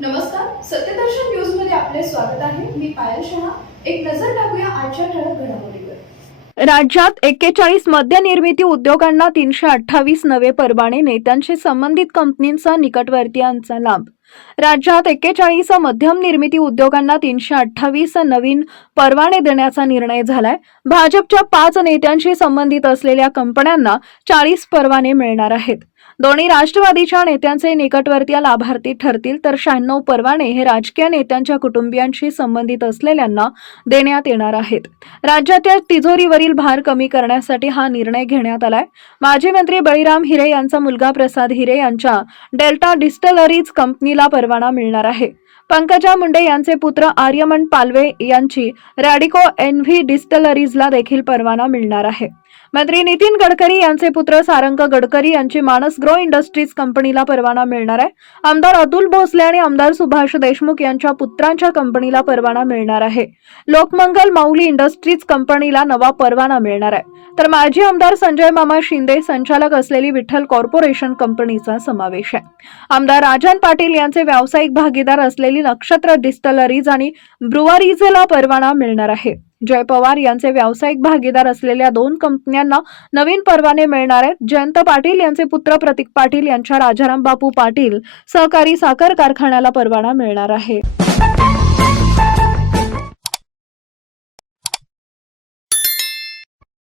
नमस्कार सत्यदर्शन न्यूजमध्ये आपले स्वागत आहे. मी पायल शहा. एक नजर टाकूया आजच्या ठळक घडामोडीवर. राज्यात एक्केचाळीस मद्य निर्मिती उद्योगांना तीनशे अठ्ठावीस नवे परवाने नेत्यांशी संबंधित कंपनींचा निकटवर्तीयांचा लाभ. राज्यात एक्केचाळीस मध्यम निर्मिती उद्योगांना तीनशे अठ्ठावीस नवीन परवाने देण्याचा निर्णय झालाय. भाजपच्या पाच नेत्यांशी संबंधित असलेल्या कंपन्यांना चाळीस परवाने मिळणार आहेत. दोन्ही राष्ट्रवादीच्या नेत्यांचे निकटवर्तीय लाभार्थी ठरतील तर शहाण्णव परवाने हे राजकीय नेत्यांच्या कुटुंबियांशी संबंधित असलेल्यांना देण्यात येणार आहेत. राज्यातील तिजोरीवरील भार कमी करण्यासाठी हा निर्णय घेण्यात आलाय. माजी मंत्री बळीराम हिरे यांचा मुलगा प्रसाद हिरे यांच्या डेल्टा डिस्टलरीज कंपनीला परवाना मिळणार आहे. पंकजा मुंडे यांचे पुत्र आर्यमन पालवे यांची रॅडिको एनव्ही डिस्टलरीजला देखील परवाना मिळणार आहे. मंत्री नितीन गडकरी यांचे पुत्र सारंग गडकरी यांची मानस ग्रो इंडस्ट्रीज कंपनीला परवाना मिळणार आहे. आमदार अतुल भोसले आणि आमदार सुभाष देशमुख यांच्या पुत्रांच्या कंपनीला परवाना मिळणार आहे. लोकमंगल माऊली इंडस्ट्रीज कंपनीला नवा परवाना मिळणार आहे. तर माजी आमदार संजय मामा शिंदे संचालक असलेली विठ्ठल कॉर्पोरेशन कंपनीचा समावेश आहे. आमदार राजन पाटील यांचे व्यावसायिक भागीदार असलेली नक्षत्र डिस्टलरीज आणि ब्रुवारीजला परवाना मिळणार आहे. जय पवार यांचे व्यावसायिक भागीदार असलेल्या दोन कंपन्यांना नवीन परवाने मिळणार आहेत जयंत पाटील यांचे पुत्र प्रतीक पाटील यांच्या राजाराम बापू पाटील सहकारी साखर कारखान्याला परवाना मिळणार आहे.